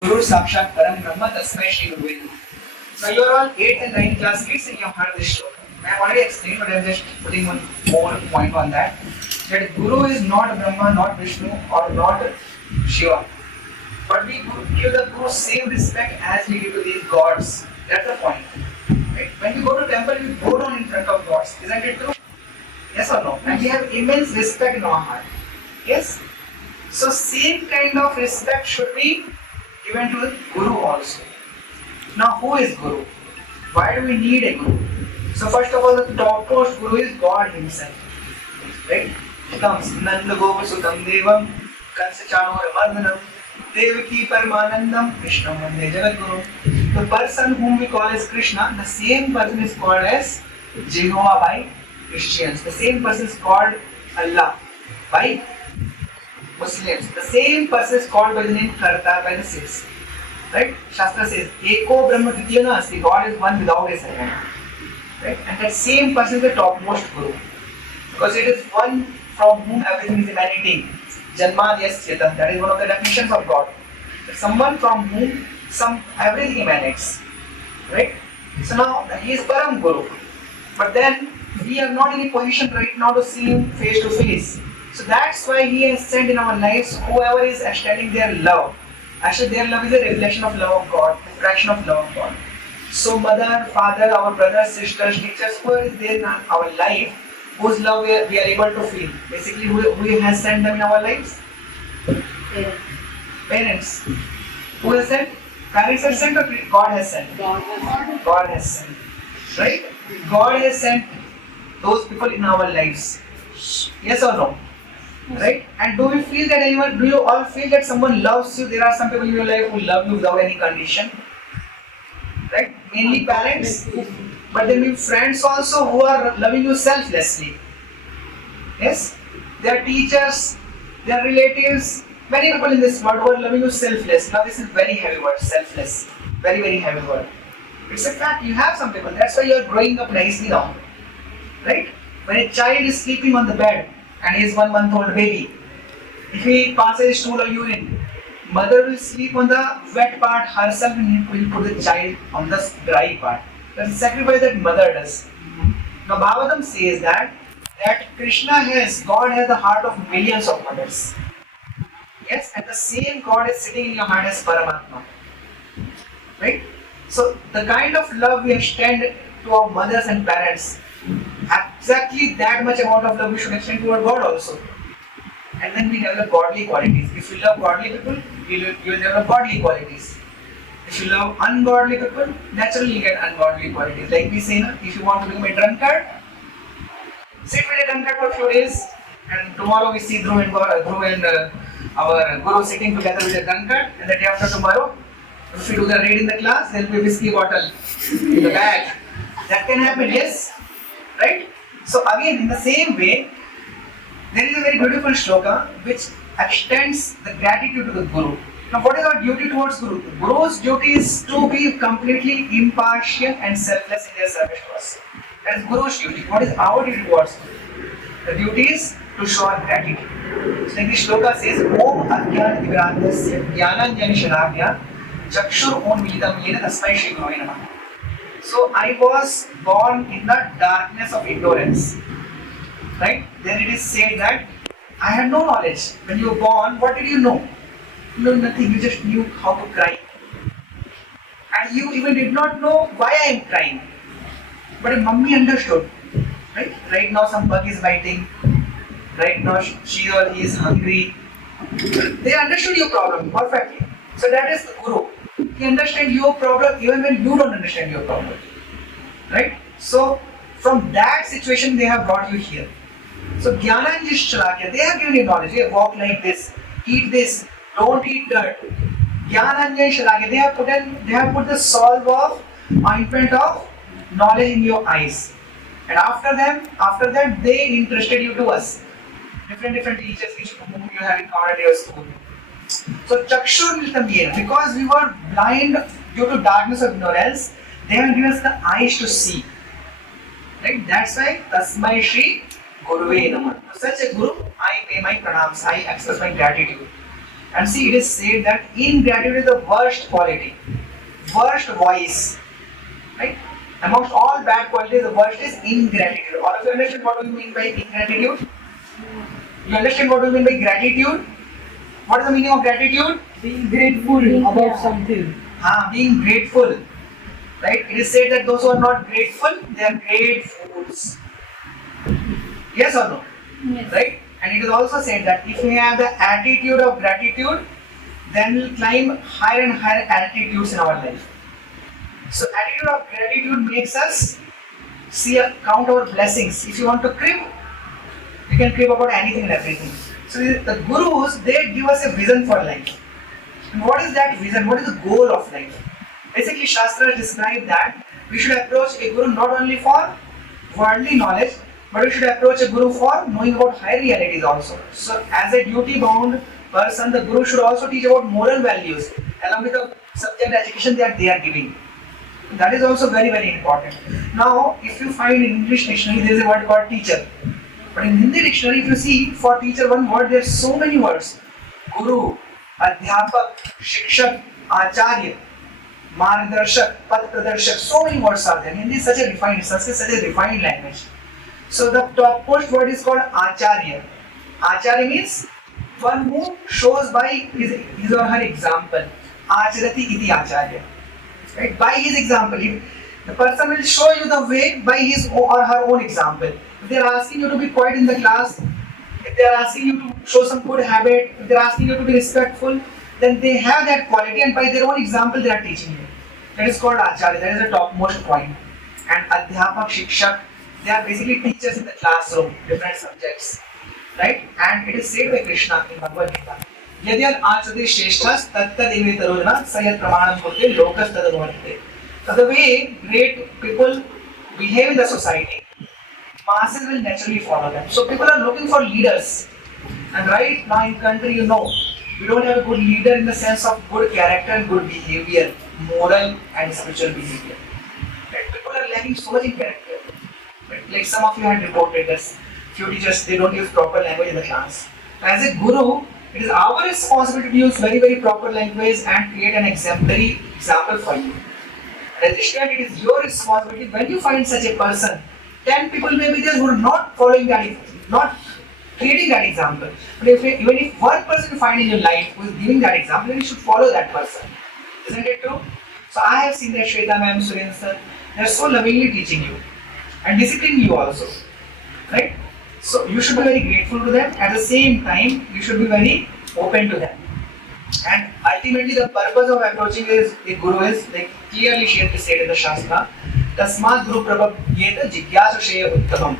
Guru Sakshat Param Brahma Tasmai Shri Guru. Now you are all 8th and 9th class kids and you have heard this shloka. I have already explained, but I am just putting one more point on that. That Guru is not Brahma, not Vishnu, or not Shiva. But we give the Guru same respect as we give to these gods. That's the point. Right? When we go to temple, we go down in front of gods. Isn't it true? Yes or no? And we have immense respect in our heart. Yes? So same kind of respect should be given to the Guru also. Now who is Guru? Why do we need a Guru? So first of all, the topmost Guru is God himself. Right? He comes Nanda Gopasutam Devam Kansa Chanor Mardhanam Devaki Paramanandam Krishna Vande Jagat Guru. The person whom we call as Krishna, the same person is called as Jehovah by Christians. The same person is called Allah by Muslims. The same person is called by the name Karta by the Sikhs. Right? Shastra says, Eko Brahma Dvitiya Nasti, God is one without a second. Right? And that same person is the topmost Guru. Because it is one from whom everything is emanating. Janmadhyasya, that is one of the definitions of God. Someone from whom everything emanates. Right? So now he is Param Guru. But then we are not in a position right now to see him face to face. So that's why he has sent in our lives whoever is extending their love. Actually, their love is a reflection of love of God, a fraction of love of God. So mother, father, our brothers, sisters, teachers, whoever is there in our life, whose love we are able to feel. Basically, who has sent them in our lives? Parents. Who has sent? Parents have sent or God has sent? God has sent. Right? God has sent those people in our lives. Yes or no? Right? And do you all feel that someone loves you? There are some people in your life who love you without any condition. Right? Mainly parents. But there may be friends also who are loving you selflessly. Yes? They are teachers, they are relatives, many people in this world who are loving you selfless. Now this is very heavy word, selfless. Very, very heavy word. It's a fact, you have some people. That's why you are growing up nicely now. Right? When a child is sleeping on the bed and he is 1 month old baby, if he passes stool or urine, mother will sleep on the wet part herself and will put the child on the dry part. That's the sacrifice that mother does. Now Bhagavatam says that God has the heart of millions of mothers. Yes, and the same God is sitting in your heart as Paramatma. Right? So the kind of love we extend to our mothers and parents, exactly that much amount of love we should extend toward God also. And then we develop godly qualities. If you love godly people, you will develop godly qualities. If you love ungodly people, naturally you get ungodly qualities. Like we say, if you want to become a drunkard, sit with a drunkard for a few days, and tomorrow we see Dhruv and our Guru sitting together with a drunkard, and the day after tomorrow, if we do the raid in the class, there will be a whiskey bottle in the bag. That can happen, yes? Right? So again, in the same way, there is a very beautiful shloka which extends the gratitude to the Guru. Now what is our duty towards Guru? The Guru's duty is to be completely impartial and selfless in their service to us. That is Guru's duty. What is our duty towards Guru? The duty is to show our gratitude. So like this shloka says, Om Ajnana Divrandasya Jnananjana Shalakya Chakshur Onmidam Yena Tasmai Shri Gurave Namah. So I was born in the darkness of ignorance. Right? Then it is said that I had no knowledge. When you were born, what did you know? You know nothing, you just knew how to cry. And you even did not know why I am crying. But a mummy understood. Right? Right now some bug is biting. Right now she or he is hungry. They understood your problem perfectly. So that is the Guru. He understands your problem even when you don't understand your problem. Right? So from that situation they have brought you here. So Jnananjana Shalakya, they have given you knowledge. Hey, walk like this, eat this, don't eat dirt. Jnananjana Shalakya, they have put the salve of ointment of knowledge in your eyes. And after that they entrusted you to us. Different teachers whom you have encountered in your school. So Chakshur Niltam Yena, because we were blind due to darkness of ignorance, they have given us the eyes to see. Right? That's why Tasmai Shri Gurave Namah. To such a Guru, I pay my pranams, I express my gratitude. And see, it is said that ingratitude is the worst quality, worst voice, right? Amongst all bad qualities, the worst is ingratitude. All of you understand what we mean by ingratitude? You understand what we mean by gratitude? What is the meaning of gratitude? Being grateful about something. Being grateful. Right? It is said that those who are not grateful, they are great fools. Yes or no? Yes. Right? And it is also said that if we have the attitude of gratitude, then we'll climb higher and higher altitudes in our life. So attitude of gratitude makes us count our blessings. If you want to crib, you can crib about anything and everything. So the gurus, they give us a vision for life. And what is that vision? What is the goal of life? Basically, Shastra describe that we should approach a guru not only for worldly knowledge, but we should approach a guru for knowing about higher realities also. So as a duty-bound person, the guru should also teach about moral values along with the subject education that they are giving. That is also very, very important. Now, if you find in English dictionary, there is a word called teacher. But in Hindi dictionary, if you see for teacher one word, there are so many words. Guru, Adhyapak, Shikshak, Acharya, Margdarshak, Path Pradarshak, so many words are there. Hindi is such a refined, Sanskrit is such a refined language. So the topmost word is called Acharya. Acharya means one who shows by his or her example. Acharati iti Acharya. Right? By his example. The person will show you the way by his or her own example. If they are asking you to be quiet in the class, if they are asking you to show some good habit, if they are asking you to be respectful, then they have that quality and by their own example they are teaching you. That is called Acharya, that is the topmost point. And Adhyapak, Shikshak, they are basically teachers in the classroom, different subjects. Right? And it is said by Krishna in Bhagavad Gita. Yadyad Acharya Shreshthas Tattad Eve Tarojana Sayat Pramanam Kurte Lokas Tadanuvartate. So the way great people behave in the society, masses will naturally follow them. So people are looking for leaders. And right now in country, you know, we don't have a good leader in the sense of good character and good behavior, moral and spiritual behavior. Right? People are lacking so much in character. Right? Like some of you had reported that few teachers, they don't use proper language in the class. As a guru, it is our responsibility to use very, very proper language and create an exemplary example for you. As a student, it is your responsibility when you find such a person. 10 people may be there who are not following that, not creating that example. But even if one person you find in your life who is giving that example, then you should follow that person. Isn't it true? So I have seen that Shweta ma'am, Suren sir, they are so lovingly teaching you and disciplining you also. Right? So you should be very grateful to them. At the same time, you should be very open to them. And ultimately, the purpose of approaching a guru is like clearly said in the Shastra. Tasmat Guru Prabhavyeta Jigyasu Shreya Uttamam.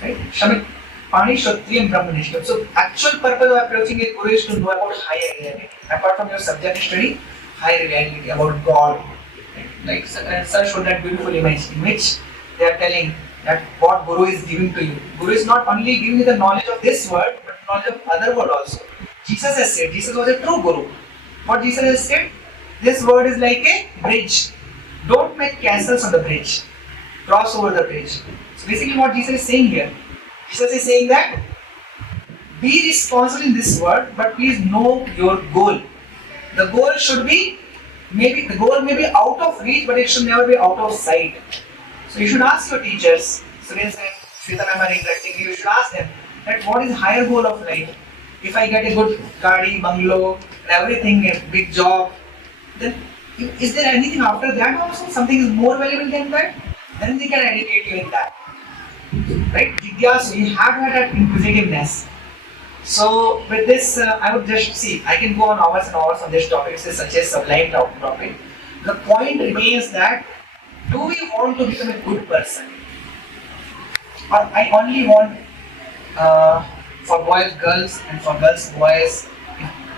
Right? Shamit Pani Shotriyam Brahmanishtam. So, actual purpose of approaching a guru is to know about higher reality. Apart from your subject study, higher reality about God. Right? Like Sir showed that beautiful image in which they are telling that what Guru is giving to you. Guru is not only giving you the knowledge of this world, but knowledge of other world also. Jesus has said, Jesus was a true Guru. What Jesus has said? This word is like a bridge. Don't make castles on the bridge. Cross over the bridge. So basically what Jesus is saying here, Jesus is saying that be responsible in this world, but please know your goal. The goal should be, the goal may be out of reach, but it should never be out of sight. So you should ask your teachers, Suren and Shweta ma'am are interacting, you should ask them that what is higher goal of life? If I get a good gadi, bungalow, and everything, a big job, then is there anything after that also? Something is more valuable than that? Then they can educate you in that. Right? Jigyasu, you have to have that inquisitiveness. So with this, I would just see, I can go on hours and hours on this topic. This is such a sublime topic. The point remains that do we want to become a good person? Or I only want for boys, girls, and for girls, boys,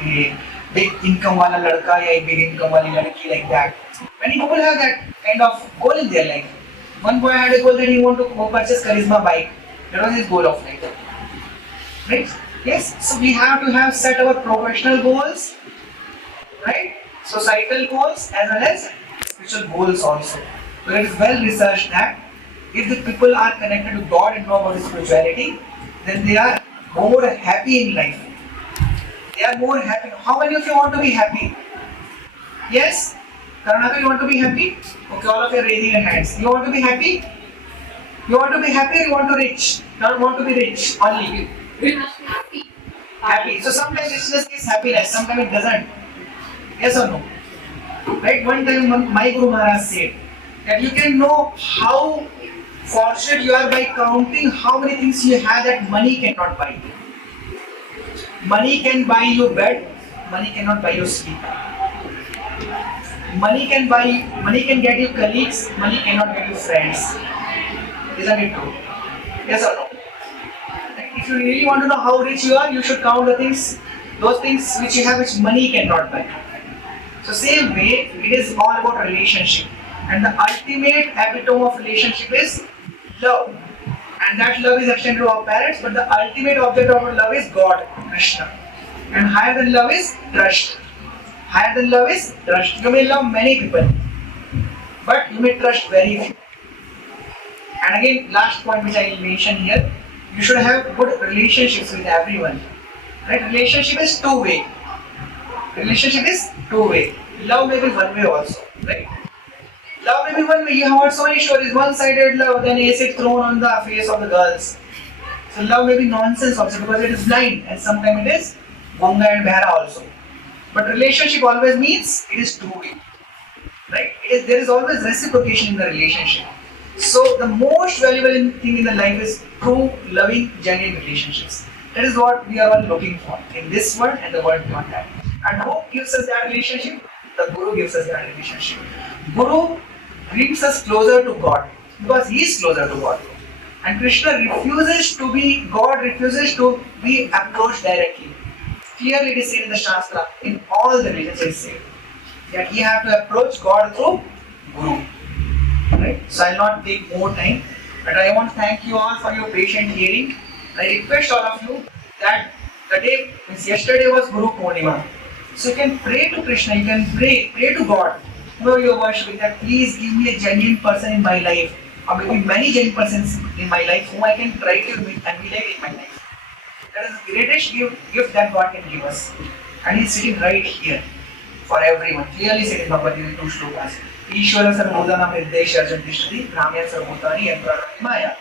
a big income wala ladka ya a big income wali ladki, like that. Many people have that kind of goal in their life. One boy had a goal that he wanted to purchase charisma bike. That was his goal of life. Right? Yes. So we have to have set our professional goals, right? Societal goals as well as spiritual goals also. So it is well researched that if the people are connected to God and know about spirituality, then they are more happy in life. They are more happy. How many of you want to be happy? Yes? Karnataka, you want to be happy? Okay, all of you are raising your hands. You want to be happy? You want to be happy or you want to rich? Not want to be rich only. Happy. Happy. So sometimes richness gives happiness, sometimes it doesn't. Yes or no? Right? One time my Guru Maharaj said that you can know how fortunate you are by counting how many things you have that money cannot buy. Money can buy you bed, money cannot buy you sleep. Money can get you colleagues, money cannot get you friends. Isn't it true? Yes or no? If you really want to know how rich you are, you should count the things, those things which you have which money cannot buy. So same way, it is all about relationship. And the ultimate epitome of relationship is love. And that love is extended to our parents, but the ultimate object of our love is God, Krishna. And higher than love is trust. Higher than love is trust. You may love many people, but you may trust very few. And again, last point which I will mention here, you should have good relationships with everyone. Right? Relationship is two-way. Relationship is two-way. Love may be one way also. Right? Love may be one way. You have heard so many stories. One-sided love, then acid thrown on the face of the girls. So love may be nonsense also because it is blind, and sometimes it is Ganga and Behra also. But relationship always means it is two-way. Right? There is always reciprocation in the relationship. So the most valuable thing in the life is true, loving, genuine relationships. That is what we are all looking for in this world and the world beyond that. And who gives us that relationship? The Guru gives us that relationship. Guru brings us closer to God because he is closer to God. And Krishna refuses to be, God refuses to be approached directly. Clearly it is said in the Shastra, in all the religions it is said, that you have to approach God through Guru. Right? So I will not take more time, but I want to thank you all for your patient hearing. I request all of you that the day, means yesterday was Guru Purnima. So you can pray to Krishna, you can pray to God, whoever you are worshipping, that please give me a genuine person in my life, or maybe many genuine persons in my life whom I can try to meet and be like in my life. That is the greatest gift that God can give us. And He is sitting right here for everyone. Clearly said in Bhagavad Gita 2 shlokas. Ishvara sarvodana nirdesha jantishti brahmya sarvotani yantrana maya.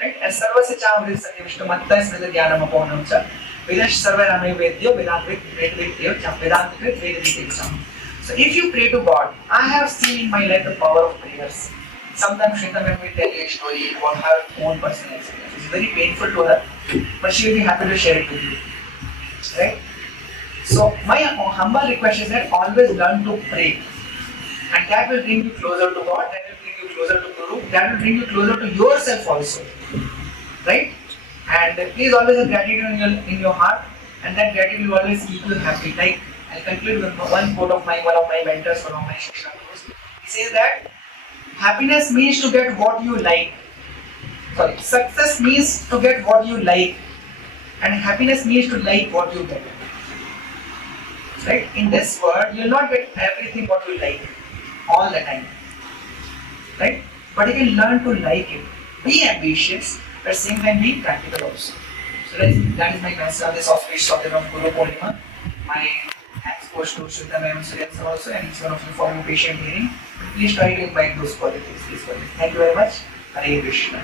Right? And sarvasya chamrit satya vishnu matta smrita dhyanam aponam cha vedash sarvarame vedyo vedantrit vedvidyo cha vedantrit vedvidyo. So if you pray to God, I have seen in my life the power of prayers. Sometimes Shrita ma'am will tell you a story about her own personal experience. It's very painful to her, but she will be happy to share it with you. Right? So my humble request is that always learn to pray. And that will bring you closer to God, that will bring you closer to Guru, that will bring you closer to yourself also. Right? And please always have gratitude in your heart, and that gratitude will always keep you happy. Like, I'll conclude with one quote of mine, one of my mentors, one of my Shiksha Gurus. He says that happiness means to get what you like. Sorry, success means to get what you like, and happiness means to like what you get. Right? In this world, you will not get everything what you like all the time. Right? But you can learn to like it. Be ambitious, but at the same time be practical also. So that is my message on this auspicious occasion of Guru Purnima. My thanks goes to Shrita ma'am and Surya sir also, and each one of you for your patient hearing. Please try to imbibe those qualities. Thank you very much. Hare Krishna.